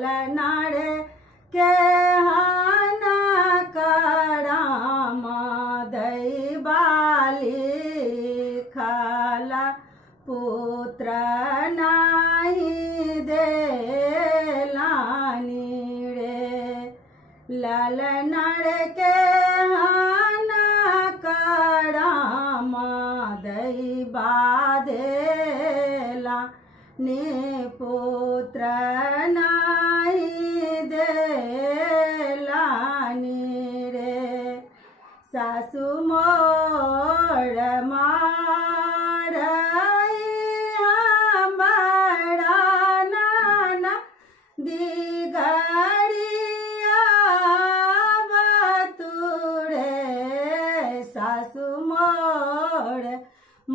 लाल नाड़ के हाना करामा दई बाली खाला पुत्र नाही दे लानी रे लाल नाड़ के हाना करामा दई बाधेला ने पुत्र नाही देलानी रे सासू मोर मारई हमारा नाना दिगड़िया बतुरे सासू मोर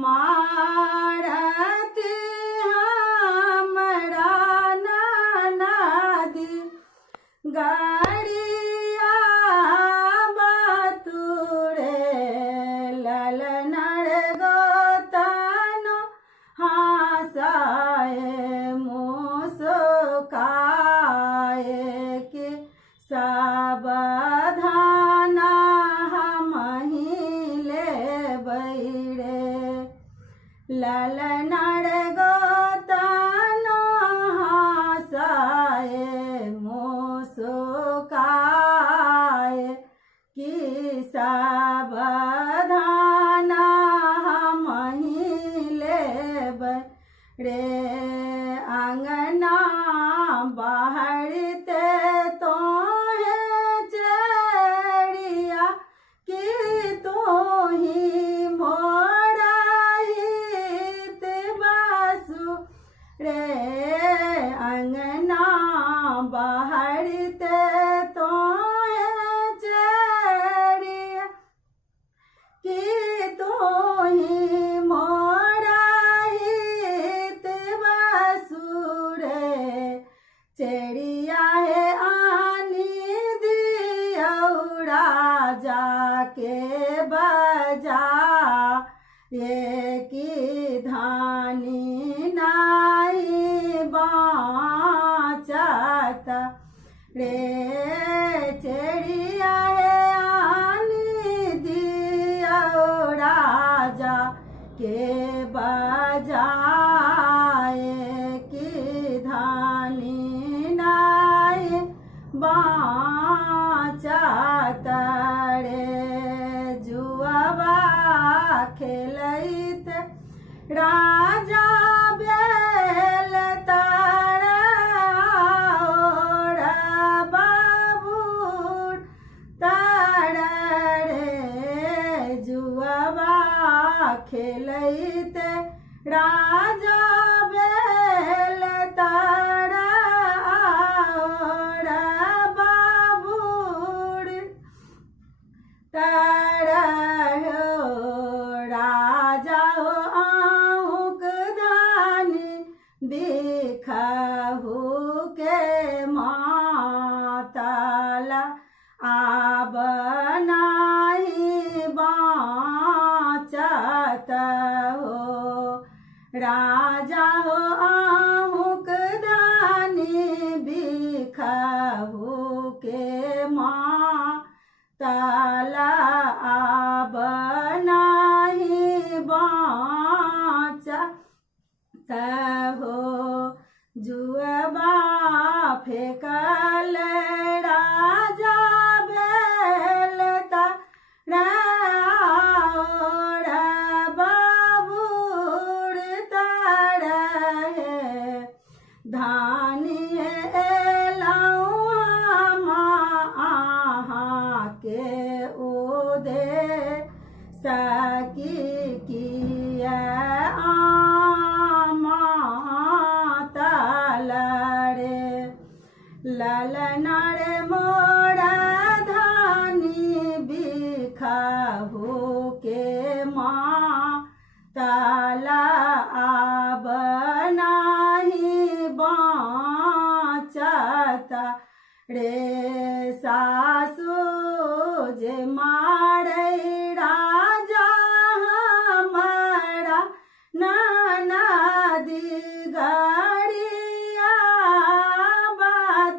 मारती हमरा नाना दी गाड़िया बतुरे लाल नाड़ गोतानो हासाए मुस्काए कि सावधाना हम ले बैरे लाल नाड़ गोतानो हासाए मुस्काए कि सावधाना हम ले बैरे आंगना बाहरते तो है चढ़िया कि तो ही मोड़ाहित बासु रे अंगना बाहरते तो है चढ़िया कि तो ही मोड़ाहित बासु रे चढ़िया है आनी दियौड़ा जाके बजा ये की धानी नाई बाचत रे चढ़िया है आनी दियौड़ा जाके बजाए की धानी नाई बाचत रे जुआबा खेलैत राजा बेल तारा बाबू तारा रे जुआबा खेलैत राजा बेल तारा बाबू तारा राजा हो आहुक धानी दिखहु के माताला आब नाही बाचत हो राजा हो आहुक धानी बिखहु के माताला आब नाही बाचत हो जुआबा फेंकल राजा बेल तारा बाबूर तारा है धानी एलौआ के उदे सकी किया लाल नाड़ मोरा धानी बिखहु के माताला आब नाही बाचत रे सासू जे मारै राजा हमारा नाना दी गाड़िया बात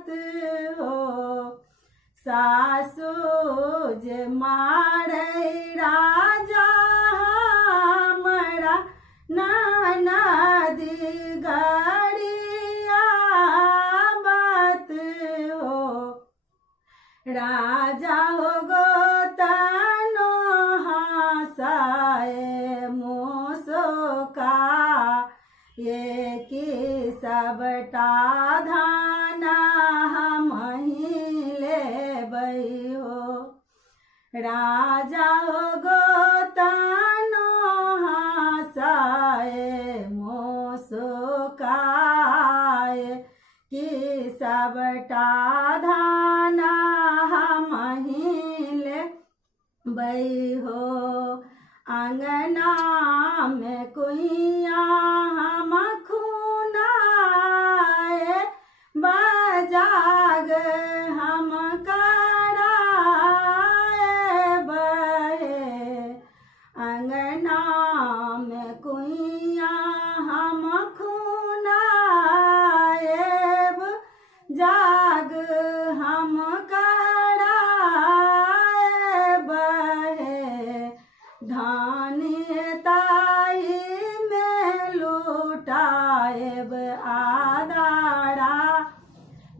राजा हो गोतनो हंसाए मुसुका ये कि सबटा धाना हम ही लेबै हो। राजा हो गोतनो हंसाए मुसुकाए कि सबटा धाना हम ही लेबै हो। अंगना में कुइया हम खुनाए बजाग हम कराए बहे। अंगना में कुइया हम खुनाए जाग हम कराए बहे। धानी ताई में लुटाएब आधारा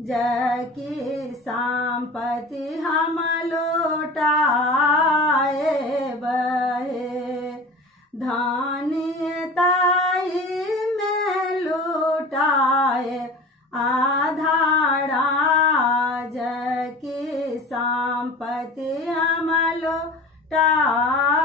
जकी संपत्ति हम लुटाए बहे। धानी ताई में लुटाए आधारा जकी संपत्ति हम लुटाए।